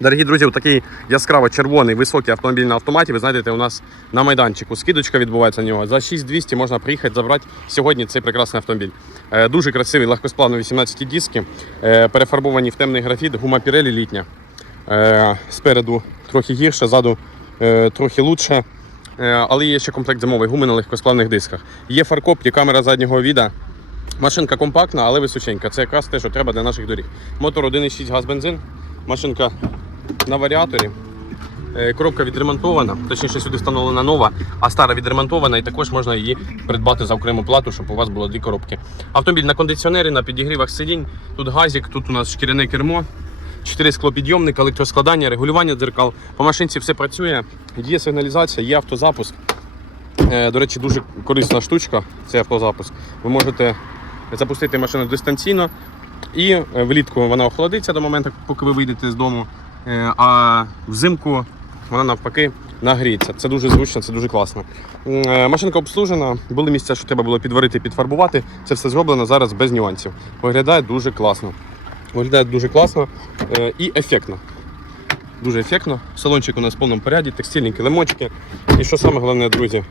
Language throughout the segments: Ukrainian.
Дорогі друзі, такий яскраво червоний високий автомобіль на автоматі. Ви знаєте, у нас на майданчику скидочка відбувається на нього. За 6200 можна приїхати забрати сьогодні цей прекрасний автомобіль. Е, Дуже красивий, легкосплавний 18 диски, е, перефарбовані в темний графіт, гума Pirelli літня. Е, Спереду трохи гірше, ззаду трохи лучше. Але є ще комплект зимовий гуми на легкосплавних дисках. Є фаркоп, є камера заднього віда. Машинка компактна, але височенька. Це якраз те, що треба для наших доріг. Мотор 1,6 газ бензин. Машинка на варіаторі. Е, Коробка відремонтована, точніше сюди встановлена нова, а стара відремонтована, і також можна її придбати за окрему плату, щоб у вас було дві коробки. Автомобіль на кондиціонері, на підігрівах сидінь. Тут газик, тут у нас шкіряне кермо, 4 склопідйомника, електроскладання, регулювання дзеркал. По машинці все працює, є сигналізація, є автозапуск. Е, До речі, дуже корисна штучка, це автозапуск. Ви можете запустити машину дистанційно, і е, влітку вона охолодиться до моменту, поки ви вийдете з дому. Е, А взимку вона навпаки нагріється. Це дуже зручно, це дуже класно. Е, Машинка обслужена, були місця, що треба було підварити, підфарбувати. Це все зроблено зараз без нюансів. Виглядає дуже класно. Виглядає дуже класно е, і ефектно. Дуже ефектно. Салончик у нас в повному поряді, текстильні килимочки. І що саме головне, друзі,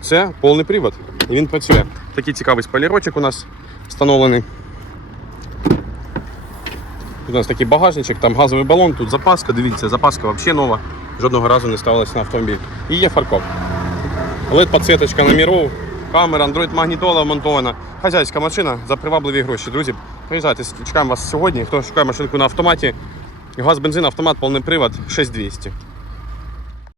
це повний привод. І він працює. Такий цікавий спойлерочок у нас встановлений. Тут у нас такий багажничок, там газовий балон, тут запаска. Дивіться, запаска взагалі нова. Жодного разу не ставилася на автомобіль. І є фаркоп. led підсвіточка номеров, камера, Android магнітола вмонтована. Хазяйська машина за привабливі гроші. Друзі, приїжджайте, чекаємо вас сьогодні. Хто шукає машинку на автоматі, газ, бензин, автомат, повний привод 6200.